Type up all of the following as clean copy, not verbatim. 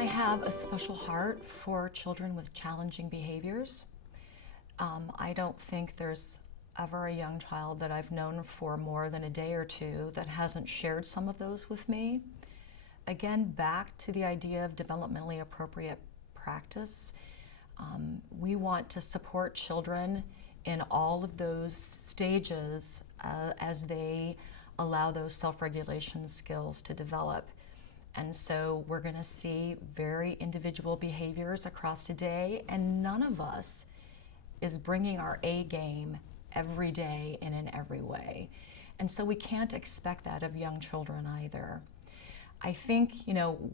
I have a special heart for children with challenging behaviors. I don't think there's ever a young child that I've known for more than a day or two that hasn't shared some of those with me. Again, back to the idea of developmentally appropriate practice. We want to support children in all of those stages as they allow those self-regulation skills to develop. And so we're going to see very individual behaviors across a day, and none of us is bringing our A game every day and in every way. And so we can't expect that of young children either. I think,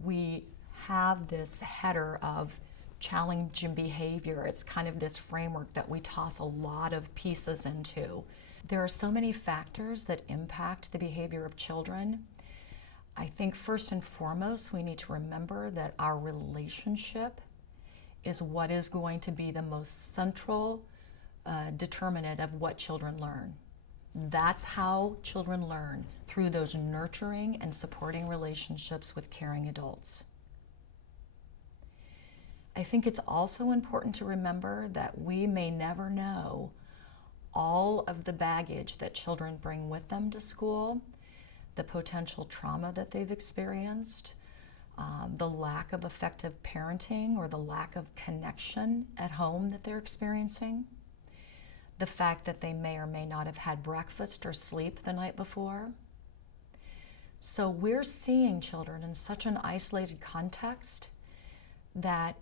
we have this header of challenging behavior. It's kind of this framework that we toss a lot of pieces into. There are so many factors that impact the behavior of children. I think first and foremost, we need to remember that our relationship is what is going to be the most central determinant of what children learn. That's how children learn, through those nurturing and supporting relationships with caring adults. I think it's also important to remember that we may never know all of the baggage that children bring with them to school, the potential trauma that they've experienced, the lack of effective parenting or the lack of connection at home that they're experiencing, the fact that they may or may not have had breakfast or sleep the night before. So we're seeing children in such an isolated context that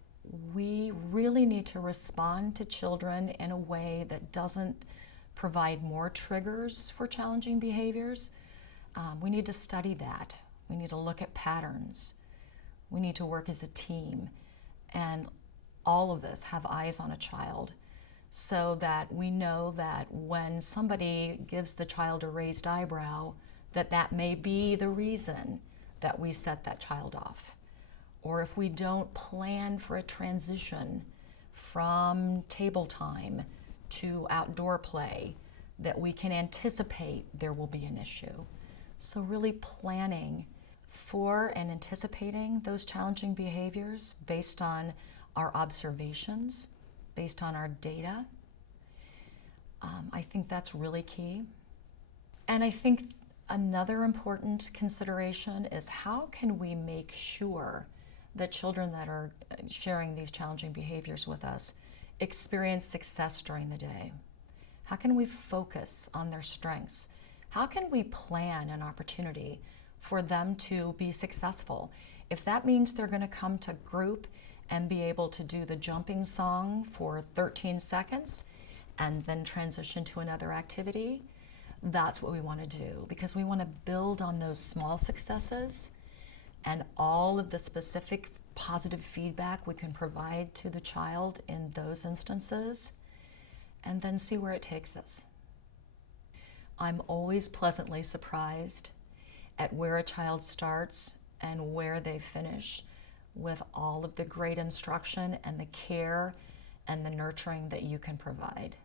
we really need to respond to children in a way that doesn't provide more triggers for challenging behaviors. We need to study that. We need to look at patterns. We need to work as a team. And all of us have eyes on a child so that we know that when somebody gives the child a raised eyebrow, that may be the reason that we set that child off. Or if we don't plan for a transition from table time to outdoor play, that we can anticipate there will be an issue. So really planning for and anticipating those challenging behaviors based on our observations, based on our data. I think that's really key. And I think another important consideration is how can we make sure that children that are sharing these challenging behaviors with us experience success during the day? How can we focus on their strengths? How can we plan an opportunity for them to be successful? If that means they're going to come to group and be able to do the jumping song for 13 seconds and then transition to another activity, that's what we want to do, because we want to build on those small successes and all of the specific positive feedback we can provide to the child in those instances, and then see where it takes us. I'm always pleasantly surprised at where a child starts and where they finish with all of the great instruction and the care and the nurturing that you can provide.